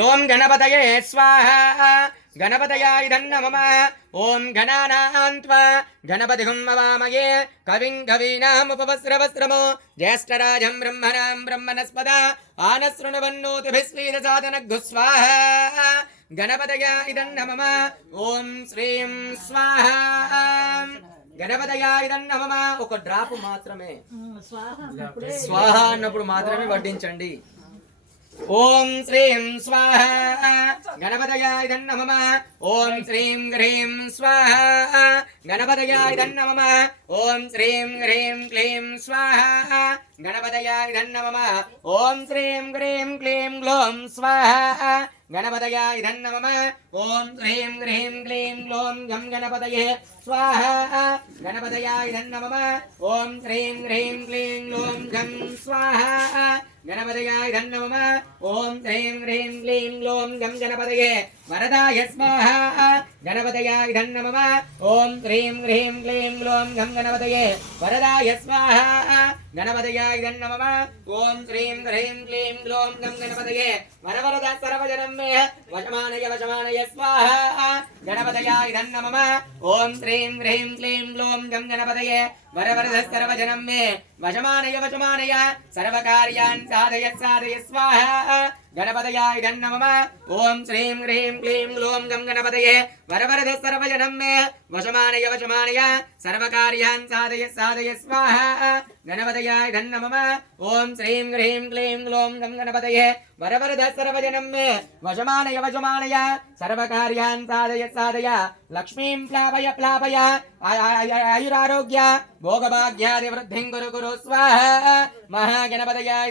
ఓం గణపతయే స్వాహా గణపతయాయ నమః ఓం గణానాం త్వా గణపతిం హవామహే కవిం కవీనాముపవస్రవస్రమో జ్యేష్ఠరాజం బ్రహ్మణాం బ్రహ్మణస్పద ఆనశృణవన్నోతిభిస్వీదసాదనగ్గు స్వాహా గణపతయాయ నమః ఓం శ్రీం స్వాహా గణపతయాయ నమః. ఒక డ్రాప్ మాత్రమే స్వాహ అన్నప్పుడు మాత్రమే వడ్డించండి. ఓం శ్రీం స్వాహా గణపతయాయ నమః ఓం శ్రీం హ్రీం స్వాహా గణపతయాయ నమః ఓం శ్రీం హ్రీం క్లీం స్వాహా గణపతయాయ నమః ఓం శ్రీం హ్రీం క్లీం గ్లౌం స్వాహా గణపతయాయ నమః ఓం శ్రీం హ్రీం క్లీం గ్లౌం గం గణపతయే స్వాహా గణపతయాయ నమః ఓం శ్రీం హ్రీం క్లీం గ్లౌం గం స్వాహా గణపతయాయ నమః ఓం శ్రీం హ్రీం క్లీం గ్లౌం గం గణపతయే వరదాయ స్వాహా గణపతయాయ నమః ఓం శ్రీం హ్రీం క్లీం గ్లౌం గం గణపతయే వరదాయ స్వాహా గణపతయాయ నమః ఓం శ్రీం హ్రీం క్లీం గ్లౌం గం గణపతయే వరవరద సర్వజనం మే వశమానయ స్వాహా గణపతయాయ నమః ఓం శ్రీం హ్రీం క్లీం గ్లౌం గం గణపతయే వరవరద సర్వజనం మే వశమానయ సర్వకార్యాన్ సాధయ స్వాహా గణపతయాయ నమః ఓం శ్రీం హ్రీం క్లీం గ్లౌం గం గణపతయే వరవరద సర్వజనం మే వశమానయ సర్వకార్యాన్ సాధయ స్వాహా గణపతయాయ నమః ఓం శ్రీం హ్రీం క్లీం గ్లౌం గం గణపతయే వరవరద సర్వజనం మే వశమానయ సర్వకార్యాన్ సాధయ లక్ష్మీం ప్లావయ ఆయురారోగ్య భోగభాగ్యాది వృద్ధిం కురు స్వాహా మహాగణపతయాయ